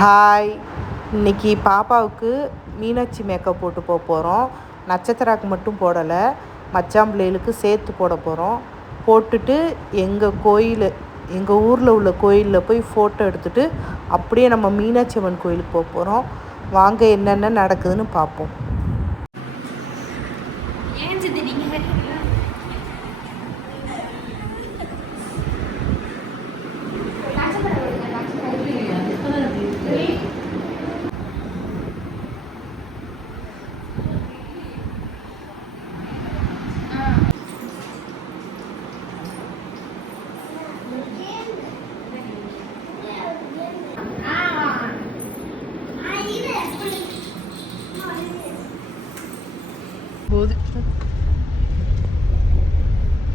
Hi, இன்றைக்கி பாப்பாவுக்கு Meenakshi makeup போட்டு போக போகிறோம். நட்சத்திராக்கு மட்டும் போடலை, மச்சான் பிள்ளைகளுக்கு சேர்த்து போட போகிறோம். போட்டுட்டு எங்கள் ஊரில் உள்ள கோயிலில் போய் ஃபோட்டோ எடுத்துகிட்டு அப்படியே நம்ம மீனாட்சி அம்மன் கோயிலுக்கு போக போகிறோம். வாங்க என்னென்ன நடக்குதுன்னு பார்ப்போம்.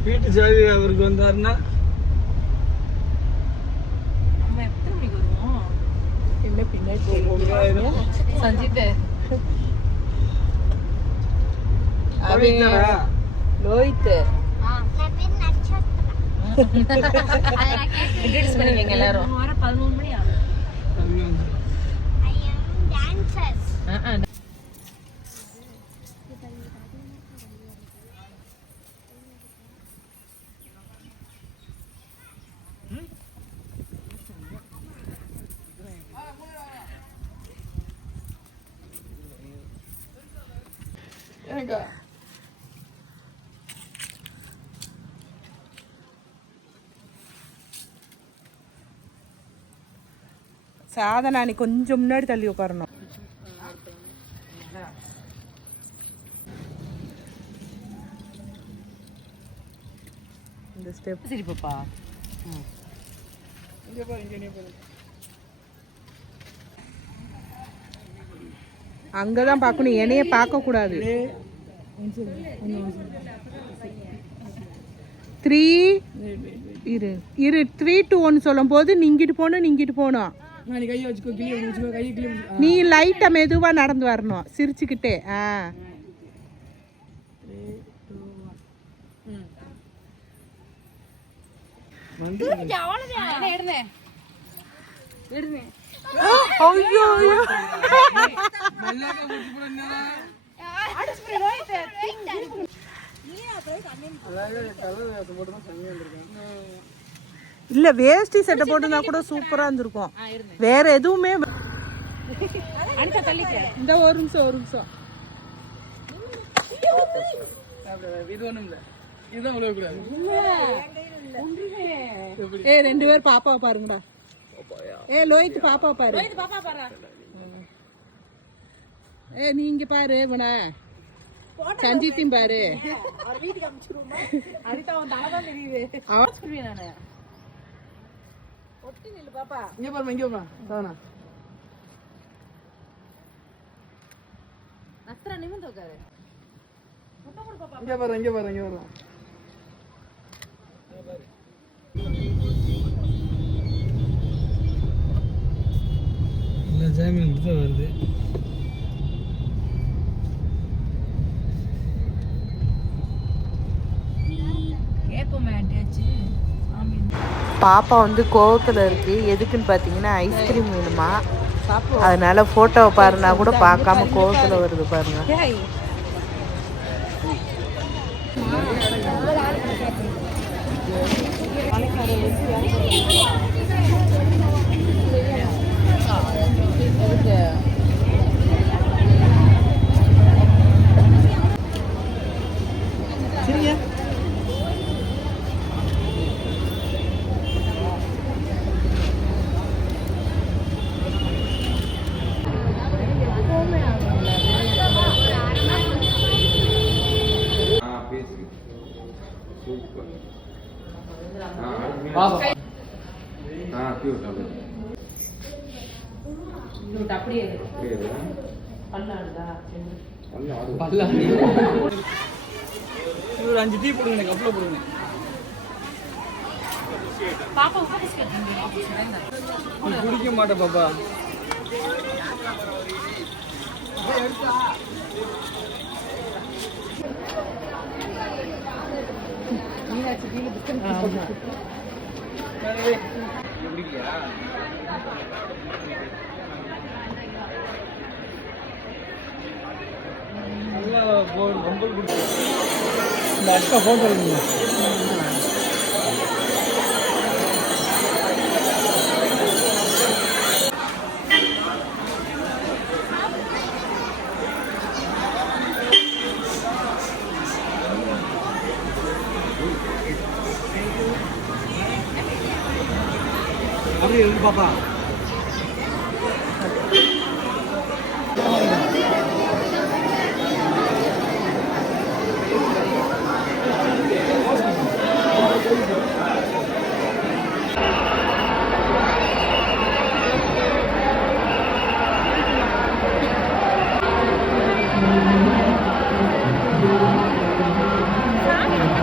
வீட்டு சாவி அவருக்கு வந்தாருன்னா என்ன பின்னாடி சஞ்சித் லோஹித் இன்ட்ரோடியூஸ் பண்ணிக்கங்க எல்லாரும். 11 மணி ஆகும். சாதனா, நீ கொஞ்சம் முன்னாடி தள்ளி உட்காரணும். இந்த ஸ்டெப் சரி பாப்பா. அங்கதான் பார்க்கணும், என்னைய பார்க்க கூடாது. 3 2 1 சொல்லும் போது நீங்கிட்டு போகணும். நீ லைட்டா மெதுவா நடந்து வரணும், சிரிச்சுக்கிட்டே. இல்ல, வேஷ்டி சட்டை போட்டுனா கூட சூப்பரா இருந்திருக்கும். வேற எதுவுமே இந்த ஒரு நிமிஷம் இது ஒண்ணும் இல்ல, இதுதான் உழவு கூடாது. ரெண்டு பேர் பாப்பாவை பாருங்கடா. லோஹித் பாப்பாவை பாரு. நீங்க பாரு, இவன சஞ்சித்தையும் பாரு. இங்க பாருமா சாதனா. இங்க பாரு. இல்ல ஜாமீன் தான் வருது. பாப்பா வந்து கோவத்தில் இருக்கு. எதுக்குன்னு பார்த்தீங்கன்னா ஐஸ்கிரீம் வேணுமா, அதனால ஃபோட்டோவை பாருன்னா கூட பார்க்காம கோவத்தில் வருது பாருங்க. ஒரு 5 டீ போடுங்க, எனக்கு அவ்வளோ போடுங்க. குடிக்க மாட்டேன் பாப்பா. இந்த அக்கா ஃபோட்டோ இருக்குங்க. அப்படியே இருக்கு பாப்பா.